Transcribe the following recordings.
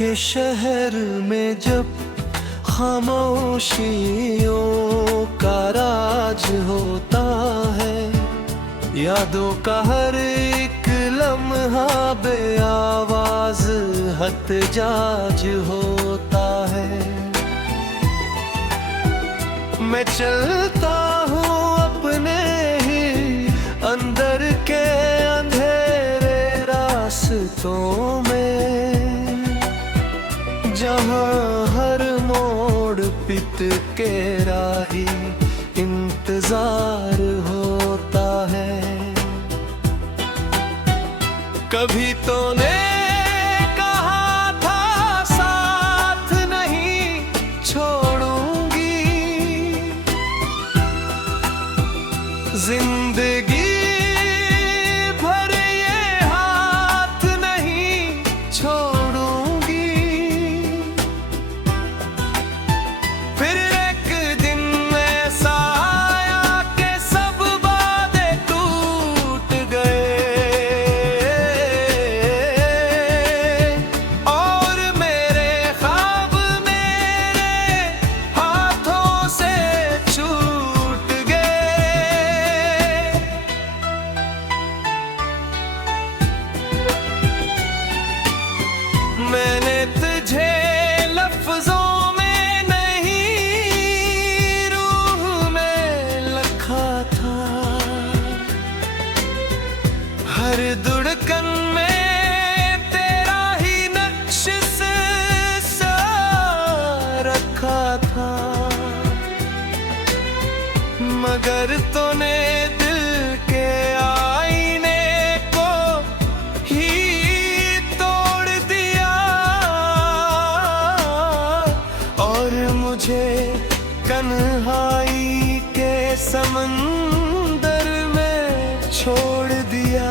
के शहर में जब खामोशियों का राज होता है, यादों का हर एक लम्हा बेआवाज हतजाज होता है। मैं चलता हूँ अपने ही अंदर के अंधेरे रास्तों में, जहाँ हर मोड़ पिट के राही इंतजार होता है। कभी तो ने कहा था साथ नहीं छोड़ूंगी, जिंदगी भर ये हाथ नहीं छोड़ूंगी। फिर एक दिन ऐसा आया कि सब वादे टूट गए और मेरे ख्वाब मेरे हाथों से छूट गए। मैंने तुझे लफ्जों में नहीं रूह में लिखा था, हर धड़कन में तेरा ही नक्श से सा रखा था। मगर तूने दिल के आईने को ही तोड़ दिया और मुझे तन्हाई के समंदर में छोड़ दिया।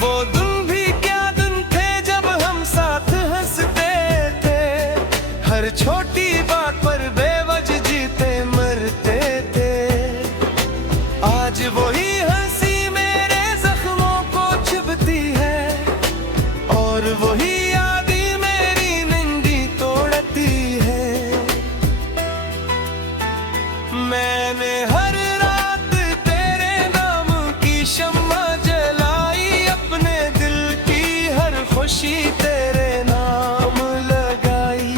वो दिन भी क्या दिन थे जब हम साथ हंसते थे, हर छोटी बात पर बेवजह जीते मरते थे। आज वही हंसी मेरे जख्मों को चुभती है और वही यादें मेरी निंदी तोड़ती है। मैंने हर रात तेरे नाम की शम्मा जलाई, अपने दिल की हर खुशी तेरे नाम लगाई।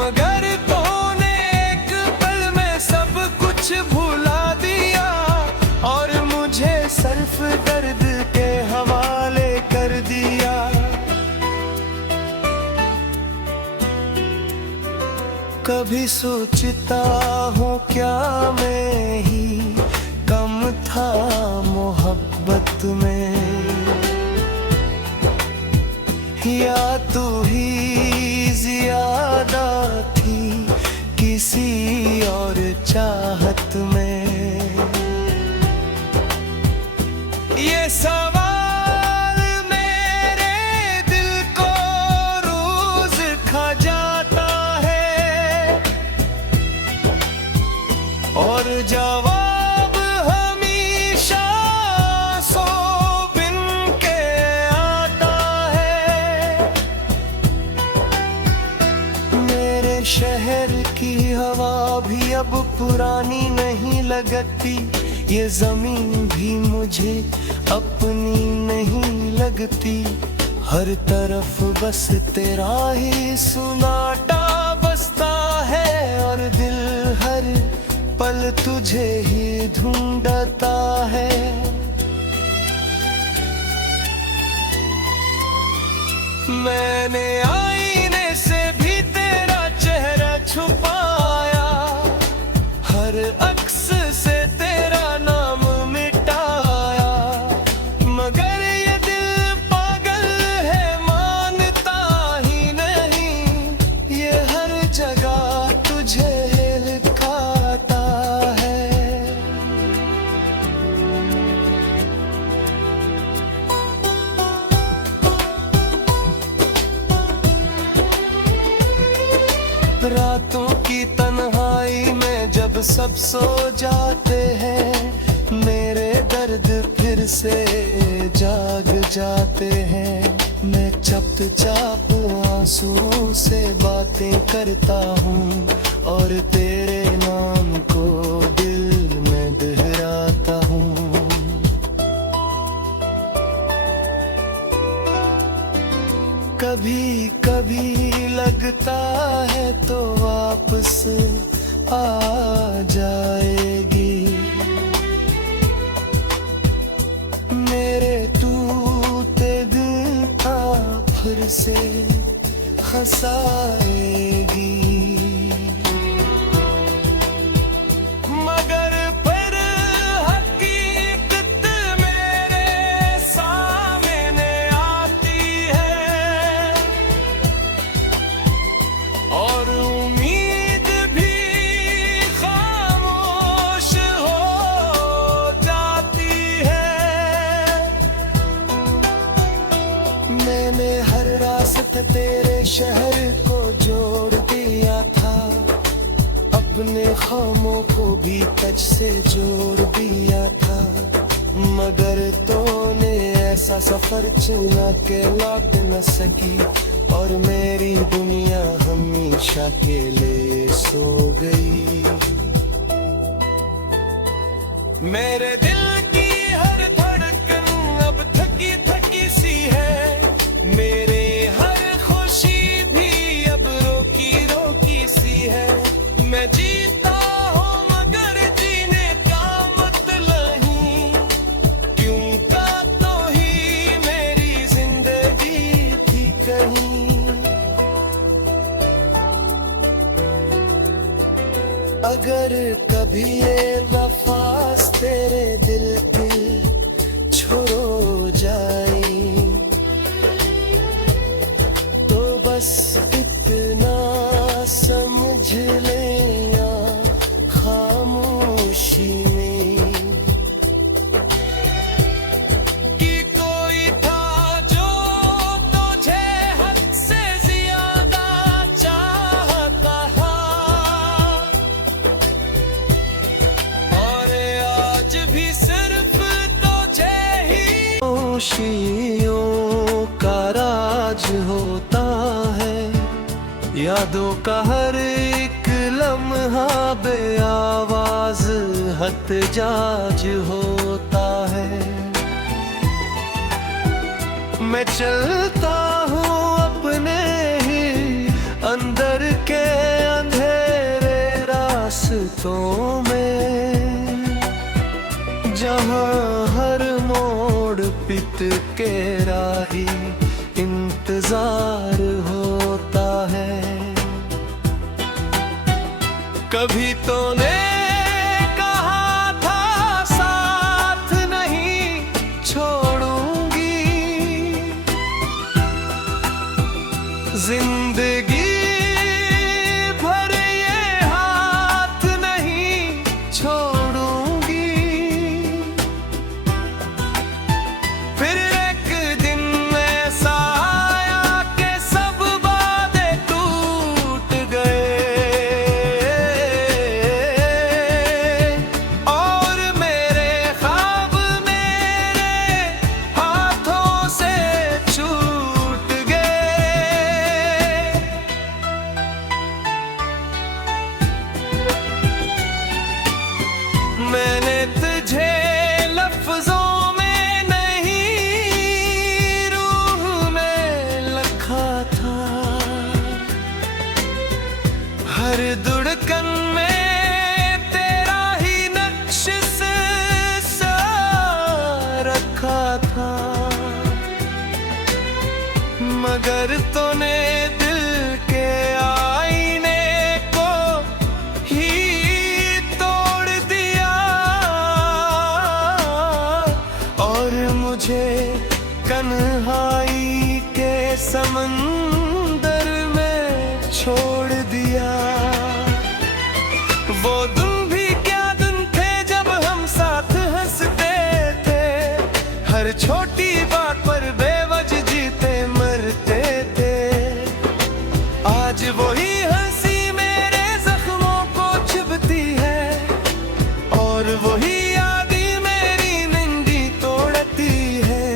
मगर तूने एक पल में सब कुछ भुला दिया और मुझे सिर्फ दर्द के हवाले कर दिया। कभी सोचता हूँ क्या मैं ही कम था मोहब्बत में, या तू ही ज्यादा थी किसी और चाहत में। ये सवाल मेरे दिल को रोज खा जाता है और जवाब हमेशा सो बिन के आता है। मेरे शहर की हवा भी अब पुरानी नहीं लगती, ये जमीन भी मुझे अपनी नहीं लगती। हर तरफ बस तेरा ही सुनाटा बसता है और दिल हर पल तुझे ही ढूंढता है। मैंने आईने से भी तेरा चेहरा छुपाया, हर अक्स से तेरा नाम मिटाया। मगर ये दिल पागल है मानता ही नहीं, ये हर जगह तुझे लिखाता है। रातों की तन्हाई में जब सब सो जाते हैं, मेरे दर्द फिर से जाग जाते हैं। मैं चुपचाप आंसुओं से बातें करता हूँ और तेरे नाम को दिल में दोहराता हूँ। कभी कभी लगता है तो वापस आ जाएगी मेरे टूटे दिल का फिर से हंसाएगी। मगर फिर हकीकत मेरे सामने आती है और उम्मीद भी खामोश हो जाती है। मैंने हर रास्ते तेरे शहर को जोड़ दिया था, अपने खामों को भी तुझ से जोड़ दिया था, मगर तूने ऐसा सफर चुना के लौट न सकी और मेरी दुनिया हमेशा के लिए सो गई। मेरे दिल की हर धड़कन अब थकी थकी सी है, मेरे हर खुशी भी अब रोकी रोकी सी है। मैं जीता हूँ मगर जीने का मतलब ही, क्यों का तो ही मेरी जिंदगी थी कहीं। अगर कभी ये वफास तेरे दिल पे छोड़ जाए तो बस इतना समझ ले या खामोशी में कि कोई था जो तुझे हद से ज्यादा चाहता और आज भी सिर्फ तुझे ही खामोशियों का राज होता है। यादों का हर एक लम्हा बेआवाज हत जाज होता है। मैं चलता हूँ अपने ही अंदर के अंधेरे रास्तों में, जहाँ हर मोड़ पित के राही इंतजार होता है। कभी तूने कहा था साथ नहीं छोड़ूंगी, जिंदगी भर ये हाथ नहीं छोड़ूंगी। फिर एक दिन ऐसा आया कि सब वादे टूट गए और मेरे ख्वाब मेरे हाथों से छूट गए। मैंने तुझे लफ्जों में नहीं रूह में लिखा था, हर धड़कन में तेरा ही नक्श से सा रखा था, मगर तूने दिल के आईने को ही तोड़ दिया और मुझे कन्हाई के समंदर में छोड़ दिया। वो दिन भी क्या दिन थे जब हम साथ हंसते थे, हर छोटी बात पर बेवजह जीते मरते थे। आज वही हंसी मेरे जख्मों को चुभती है और वही यादें मेरी निंदी तोड़ती है।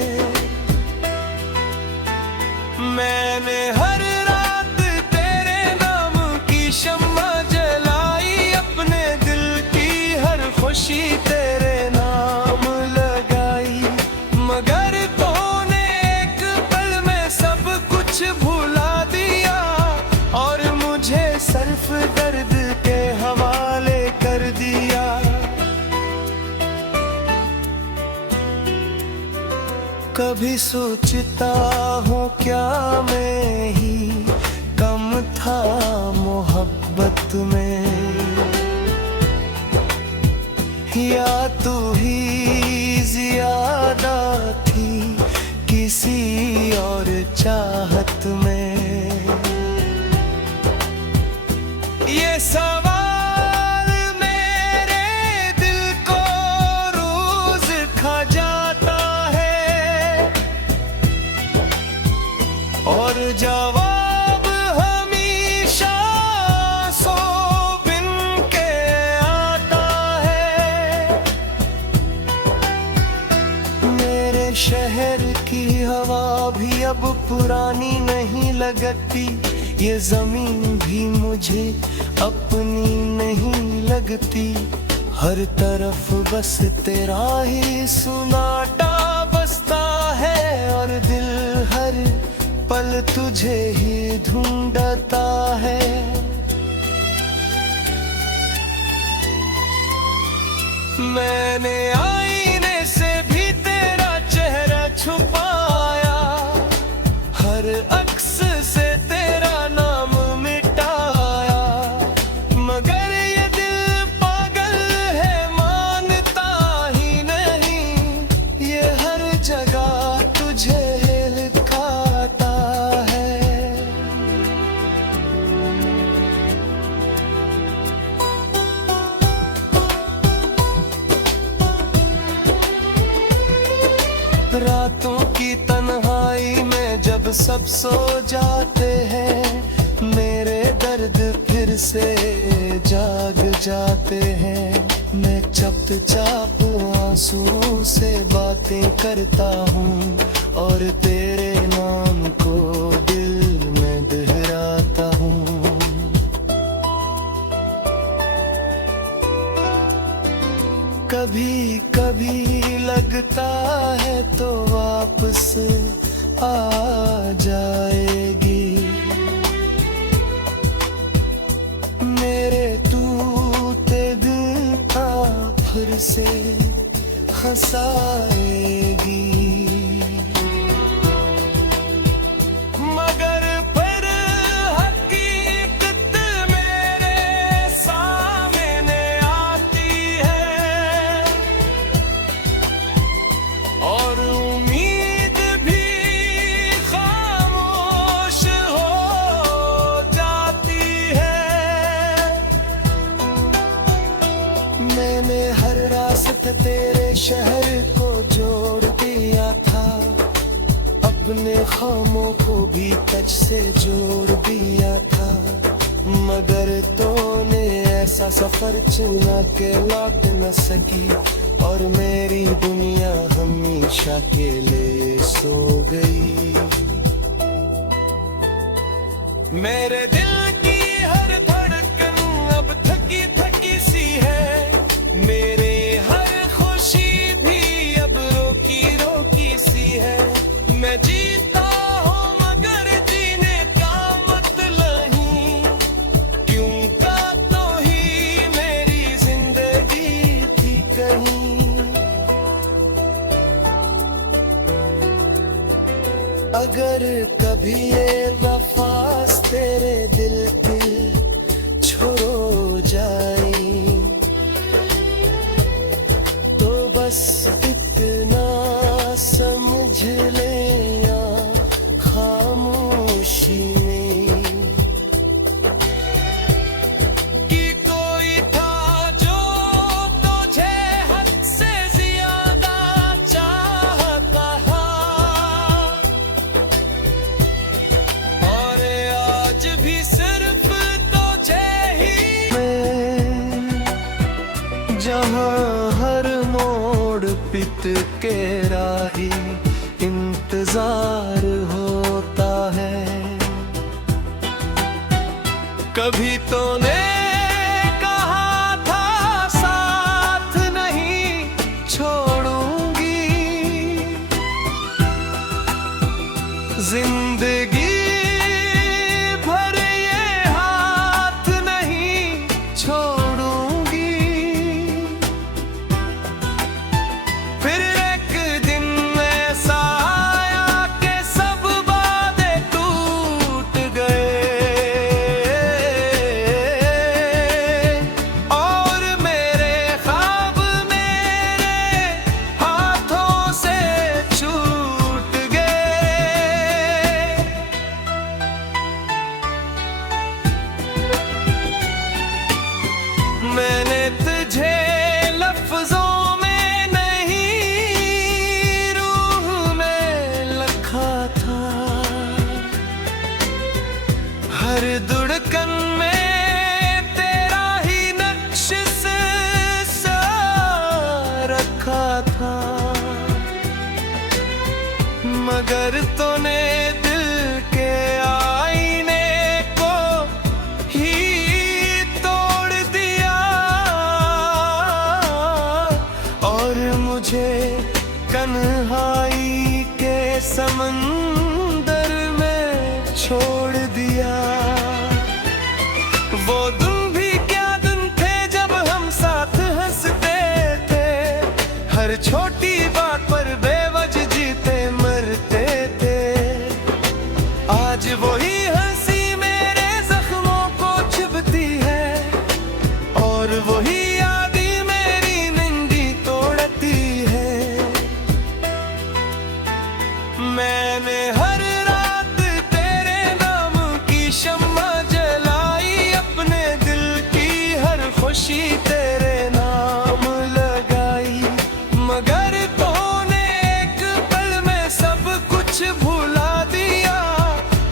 कभी सोचता हूँ क्या मैं ही कम था मोहब्बत में, या तू ही ज्यादा थी किसी और चाहत में। ये सवाल मेरे दिल को रोज खा जाता है, और जवाब हमेशा सो बिन के आता है। मेरे शहर की हवा भी अब पुरानी नहीं लगती, ये जमीन भी मुझे अपनी नहीं लगती। हर तरफ बस तेरा ही सुनाटा बसता है, और दिल हर पल तुझे ही ढूंढता है। मैंने आईने से भी तेरा चेहरा छुपाया, हर अक्स से तेरा नाम मिटाया, मगर ये दिल पागल है मानता ही नहीं, ये हर जगह तुझे लिखाता है। रातों की तन्हाई में जब सब सो जाते हैं, मेरे दर्द फिर से जाग जाते हैं। मैं चुपचाप आंसू से बातें करता हूँ, और तेरे नाम को दिल में दोहराता हूँ। कभी कभी लगता है तो वापस आ जाएगी, मेरे टूटे दिल का फिर से हंसाएगी। मगर फिर हकीकत मेरे सामने आती है, और उम्मीद भी खामोश हो जाती है। मैंने हर रास्ते तेरे शहर को जोड़ दिया था, अपने खामों को भी टच से जोड़ दिया था, मगर तूने ऐसा सफर चुना के लौट न सकी, और मेरी दुनिया हमेशा के लिए सो गई। मेरे दिल की हर धड़कन अब थकी थकी सी है, मेरे हर खुशी भी अब रोकी रोकी सी है। मैं जीता हूँ मगर जीने का मतलब नहीं, क्यों का तो ही मेरी जिंदगी थी कहीं। अगर कभी ये वफास तेरे दिल पे छोड़ जाए, तो बस इतना समझ ले या खामोशी में, कि कोई था जो तुझे हद से ज्यादा चाहता था, और आज भी सिर्फ तुझे ही। जहाँ हर मोड़ पिट के राही इंतजार होता है, कभी तूने कहा था साथ नहीं छोड़ूंगी, जिंदगी भर ये हाथ नहीं छोड़ूंगी। फिर एक दिन ऐसा था, मगर तूने दिल के आईने को ही तोड़ दिया और मुझे तन्हाई के समंदर में छोड़ दिया। वो दिन भी क्या दिन थे जब हम साथ हंसते थे, हर छोटी बात पर बेवजह जीते मरते थे। आज वही हंसी मेरे जख्मों को चुभती है और वही यादें मेरी निंदी तोड़ती है। मैंने हर रात तेरे नाम की शम्मा जलाई, अपने दिल की हर खुशी तेरे नाम लगाई, मगर तूने एक पल में सब कुछ भुला दिया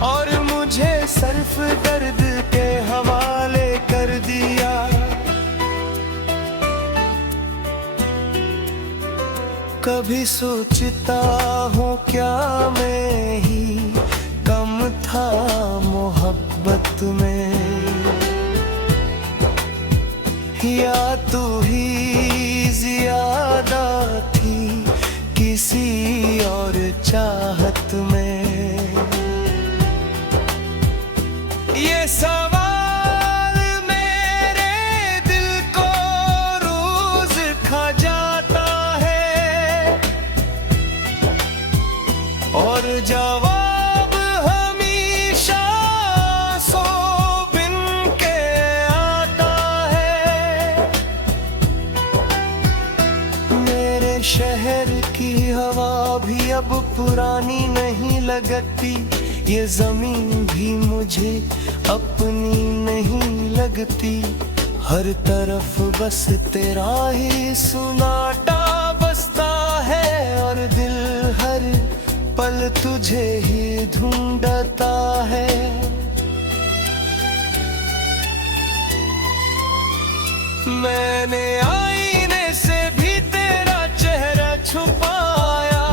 और मुझे सिर्फ दर्द के हवाले कर दिया। कभी सोचता हूँ क्या मैं ही कम था मोहब्बत में, या तू ही ज्यादा थी किसी और चाहत में। ये सवाल मेरे दिल को रोज खा जाता और जवाब हमेशा सौ बिन के आता है। मेरे शहर की हवा भी अब पुरानी नहीं लगती, ये जमीन भी मुझे अपनी नहीं लगती। हर तरफ बस तेरा ही सुनाटा बसता है और दिल हर पल तुझे ही ढूंढता है। मैंने आईने से भी तेरा चेहरा छुपाया,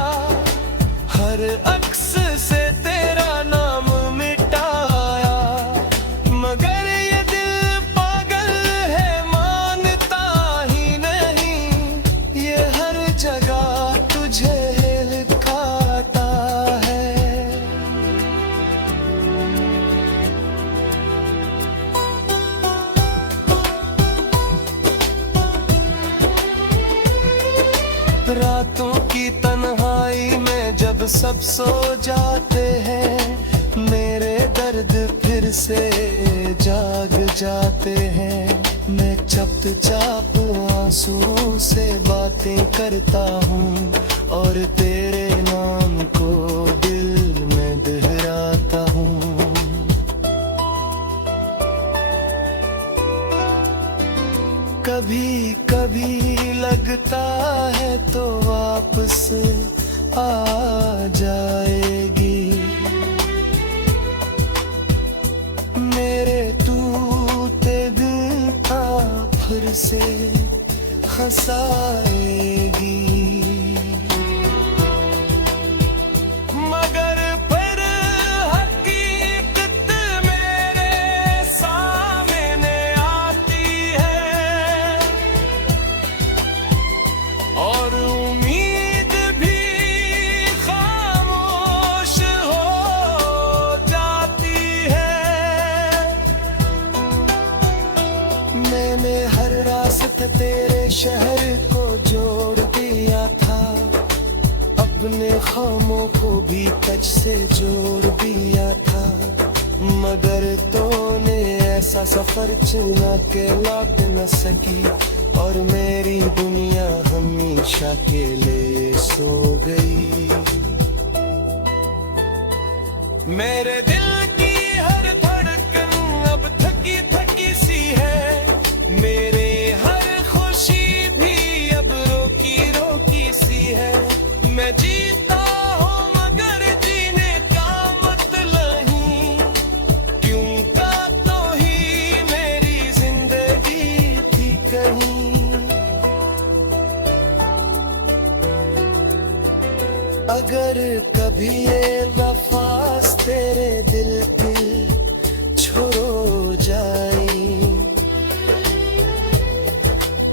हर अक्स से तेरा नाम मिटाया, मगर ये दिल पागल है मानता ही नहीं, ये हर जगह तुझे खाता है। रातों की तन्हाई में जब सब सो जाते हैं, मेरे दर्द फिर से जाग जाते हैं। मैं चुपचाप आंसू से बातें करता हूँ और तेरे नाम को दिल में दोहराता हूँ। कभी कभी लगता है तो वापस आ जाएगी, मेरे टूटे दिल का फिर से हंसाएगी। मगर फिर हकीकत मेरे सामने आती है और उम्मीद भी खामोश हो जाती है। मैंने हर रास्ते तेरे शहर को जोड़ दिया था, अपने खामों को भी टच से जोड़ दिया था, मगर तूने ऐसा सफर चुना के लौट न सकी और मेरी दुनिया हमेशा के लिए सो गई। मेरे दिल की हर धड़कन अब थकी थकी सी है, मेरे हर खुशी भी अब रोकी रोकी सी है। मैं जीता हूँ मगर जीने का मतलब ही, क्यों का तो ही मेरी जिंदगी थी कहीं। अगर कभी ये वफास तेरे दिल पे छोड़ जाए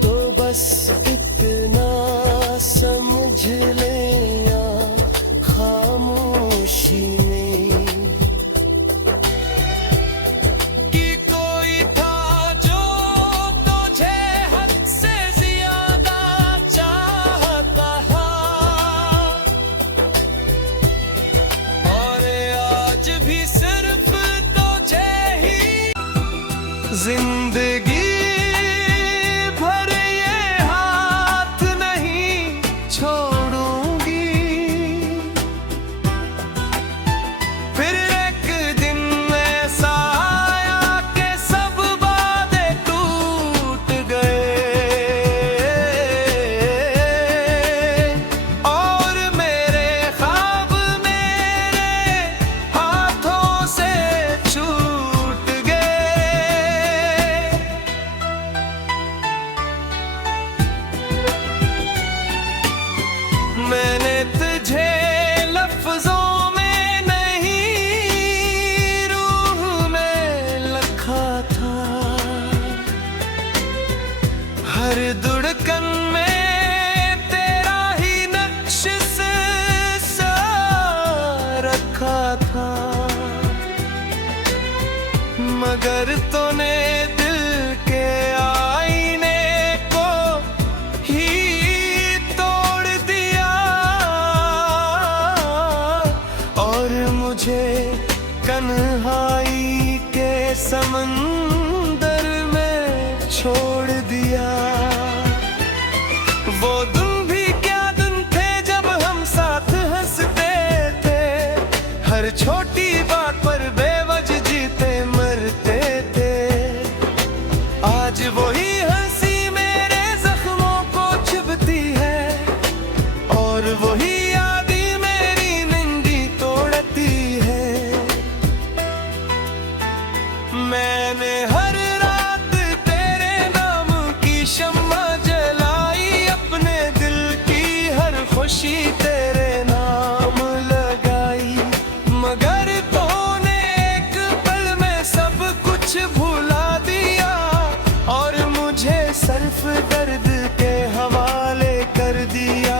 तो बस इतना समझ ले या खामोशी में कि कोई था जो तुझे हद से ज्यादा चाहता था और आज भी सिर्फ तुझे ही जिंदगी मैंने तुझे लफ्जों में नहीं रूह में लिखा था हर धड़कन में तेरा ही नक्श से सा रखा था मगर तूने दिल के आईने को ही मुझे कन्हाई के समंदर में छोड़ दिया वो दिन भी क्या दिन थे जब हम साथ हंसते थे हर छोटी बात पर बेवजह जीते मरते थे आज वही हंसी मेरे जख्मों को चुभती है और वही मैंने हर रात तेरे नाम की शम्मा जलाई अपने दिल की हर खुशी तेरे नाम लगाई मगर तूने एक पल में सब कुछ भुला दिया और मुझे सिर्फ दर्द के हवाले कर दिया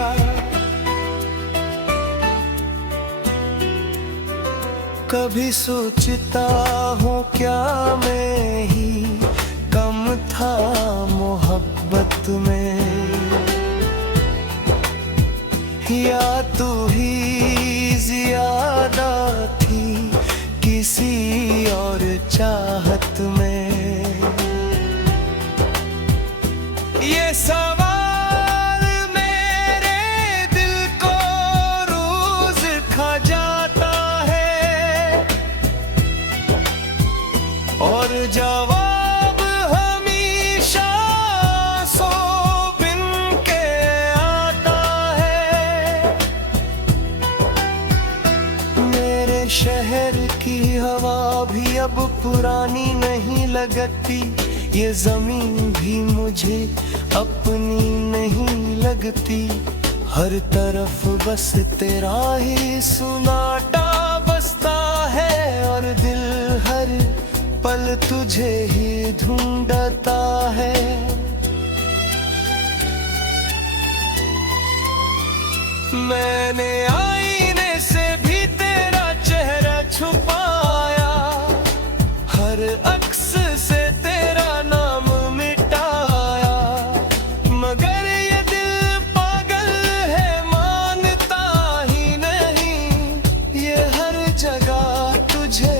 कभी सोचता हूँ क्या मैं ही कम था मोहब्बत में या तू ही ज्यादा थी किसी और चाहत में ये सवाल मेरे दिल को रोज खा जाता और जवाब हमेशा सौ बिन के आता है मेरे शहर की हवा भी अब पुरानी नहीं लगती ये जमीन भी मुझे अपनी नहीं लगती हर तरफ बस तेरा ही सुनाटा बसता है और दिल हर पल तुझे ही ढूंढता है मैंने आईने से भी तेरा चेहरा छुपाया हर अक्स से तेरा नाम मिटाया मगर ये दिल पागल है मानता ही नहीं ये हर जगह तुझे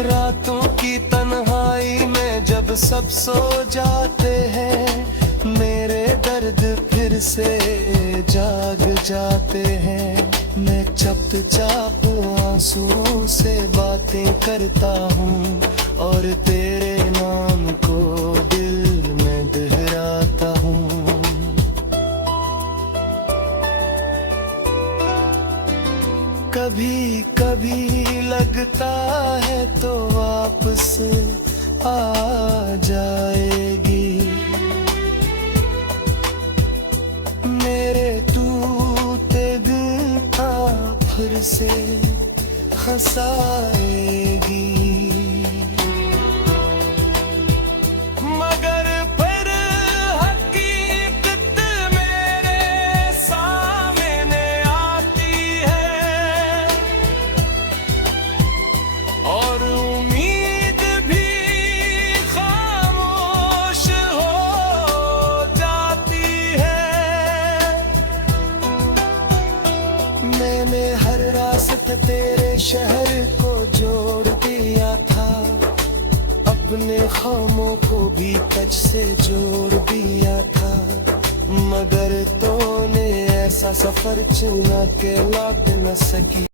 रातों की तन्हाई में जब सब सो जाते हैं मेरे दर्द फिर से जाग जाते हैं मैं चुपचाप आंसू से बातें करता हूँ और तेरे नाम को दिल में दोहराता हूँ कभी कभी लगता है तो वापस आ जाएगी, मेरे टूटे दिल का फिर से हंसाएगी। मगर फिर हकीकत मेरे सामने आती है और उम्मीद भी खामोश हो जाती है। मैंने हर रास्ते तेरे शहर को जोड़ दिया था, अपने ख्वाबों को भी टच से जोड़ दिया था, मगर तूने ऐसा सफर चुना के लौट न सकी।